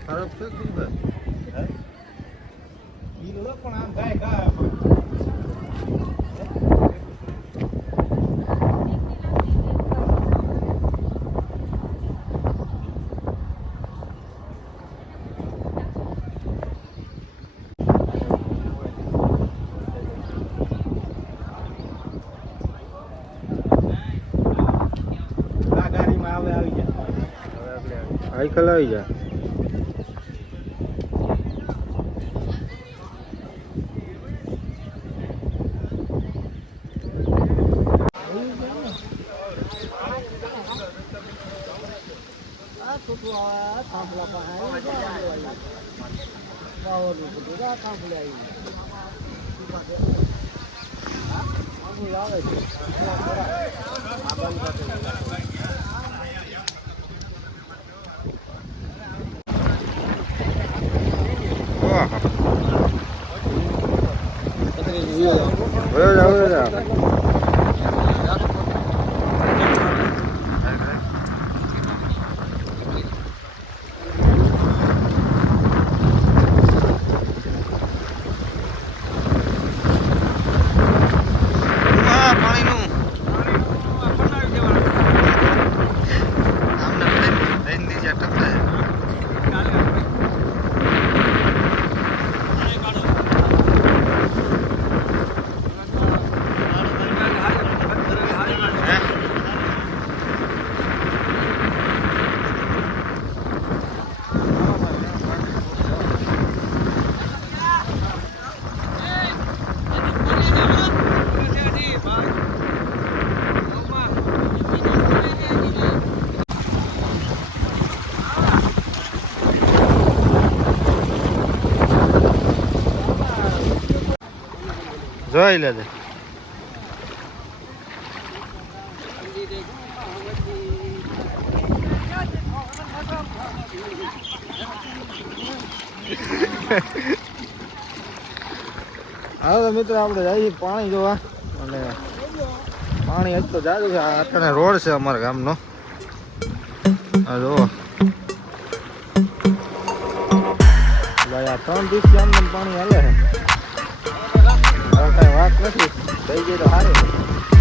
ખરાબ છે શું છે? પણ આમ ગાય ગાય આ ગાડીમાં આવે આવી જાય સાયકલ આવી જા વાહ વયો જા વયો જા આ પાણીનું આમને લઈને- લઈને દીજે ટપલે. હે? જોઈ લેજે હવે મિત્રો આપણે જઈએ પાણી જોવા. અને પાણી હજ જાજુ છે. આ રોડ છે અમારા ગામનો. આ જોવો. ત્રણ દિવસ આમ પાણી હાલે છે. હવે કાંઈ વાત નથી. થઈ ગઈ તો સારી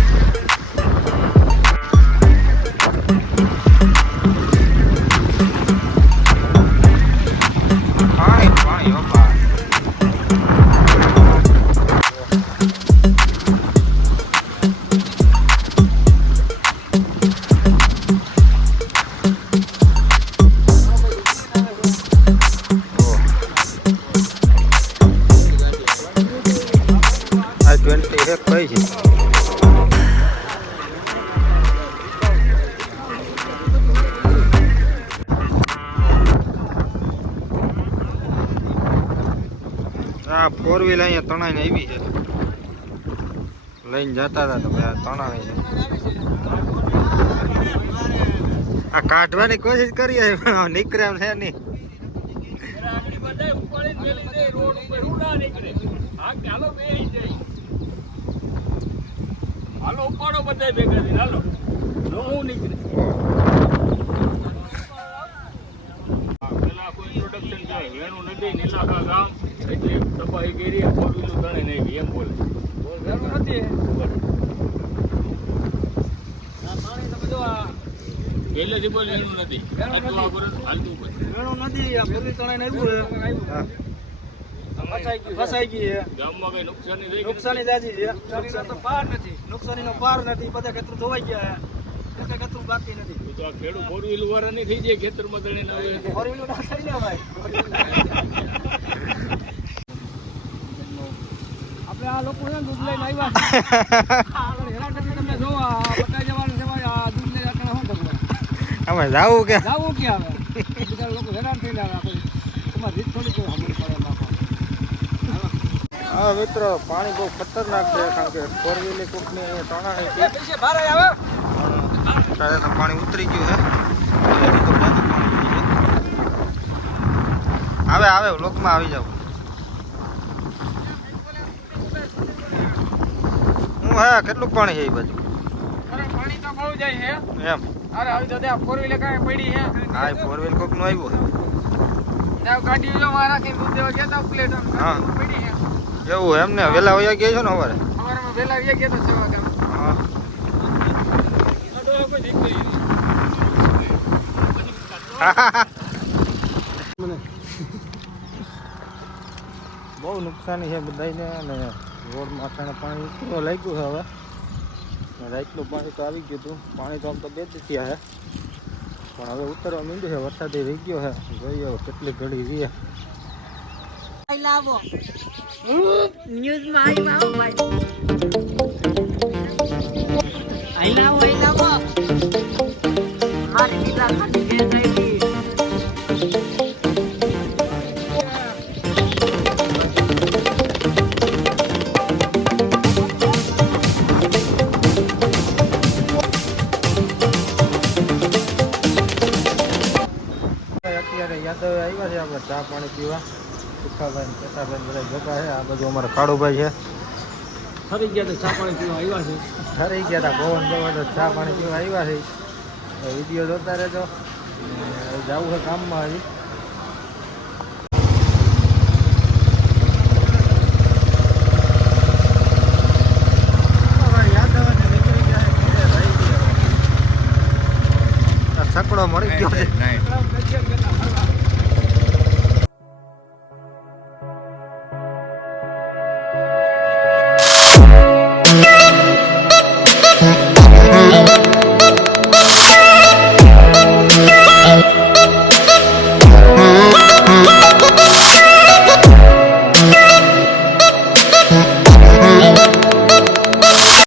વ્હીલ અહીંયા તણાઈને આવી છે. લઈને જતા હતા તો ભાઈ તણાવે છે. આ કાઢવાની કોશિશ કરીએ છે, પણ નીકળે એમ છે નહીં. ઉપાડો બધા ભેગા થઈને હાલો નો હું નીકળે પેલા કોઈ ઇન્ટ્રોડક્શન થાય વેણુ નથી ગામ એટલે તપાઈ ગીરી ફોર વ્હીલું તણે નહીં એમ બોલે. વેણુ નથી. પહેલેથી બોલ વેણુ નથી. આ બરોબર હાલતું પછી ફસાઈ ગઈ છે. ગામમાં કઈ નુકસાની થઈ નુકસાની જાજી છે. નુકસાની તો પાર નથી. નુકસાનીનો પાર નથી. બધા ખેતર ધોવાઈ ગયા છે. ખેતર બાકી નથી. તો આ ખેડૂત ફોર વ્હીલ વાળા નહીં થઈ જાય ખેતરમાં તણે ફોર વ્હીલર ના થઈ ને ભાઈ. આ લોકો છે ને દૂધ લઈને આવ્યા છે આગળ હેરાન કરી તમને જોવા બતાવી જવાનું છે ભાઈ આ દૂધ લઈને આપણે શું કરવું અમે જાવું કે? જાવું ક્યાં હવે બીજા લોકો હેરાન થઈને આવ્યા કોઈ તમારી રીત થોડી કોઈ હમણાં પડે બાપા હા, મિત્રો, પાણી બહુ ખતરનાક છે, કારણ કે ફોર વ્હીલર કોકની અહીંયા તણાણી છે. પૈસે ભારે આવે અત્યારે તો પાણી ઉતરી ગયું છે. હજી તો બંધ પાણી છે. આવે આવે, લોકમાં આવી જાવ હું હા કેટલું પાણી છે એ બાજુ? અરે પાણી તો બહુ જાય છે. એમ? અરે આવી તો ત્યાં ફોર વ્હીલર કાંઈ પડી છે. હા ફોર વ્હીલ કોકનું આવ્યું ત્યાં ગાડી જો મારા રાખીને દૂધ દેવા ગયા તા પ્લેટ હા. પડી છે. એવું એમ ને? વેલા વયા ગયા છો ને અમારે અમારે વેલા આવી ગયા તો સેવા કરવા હા બહુ નુકસાની છે બધાને અને રોડ માથાને પાણી ઉતરવા લાગ્યું છે હવે. અને પાણી તો આવી ગયું હતું. પાણી તો આમ તો બે થયા છે. પણ હવે ઉતરવા માંડ્યું છે. વરસાદ રહી ગયો છે. જોઈએ હવે કેટલી ઘડી રહી લાવો. ન્યૂઝમાં આવી લાવો અત્યારે તો આવ્યા છે આપણે ચા પાણી પીવા. સુખાભાઈ ને બધા જતા છે. આ બાજુ અમારા કાળુભાઈ છે. ફરી ગયા તો ચા પાણી પીવા આવ્યા છે. ફરી ગયા હતા ભવન પવન તો ચા પાણી પીવા આવ્યા છે. વીડિયો જોતા રહેજો. જવું છે કામમાં હજી. સકડો મળી ગયો છે.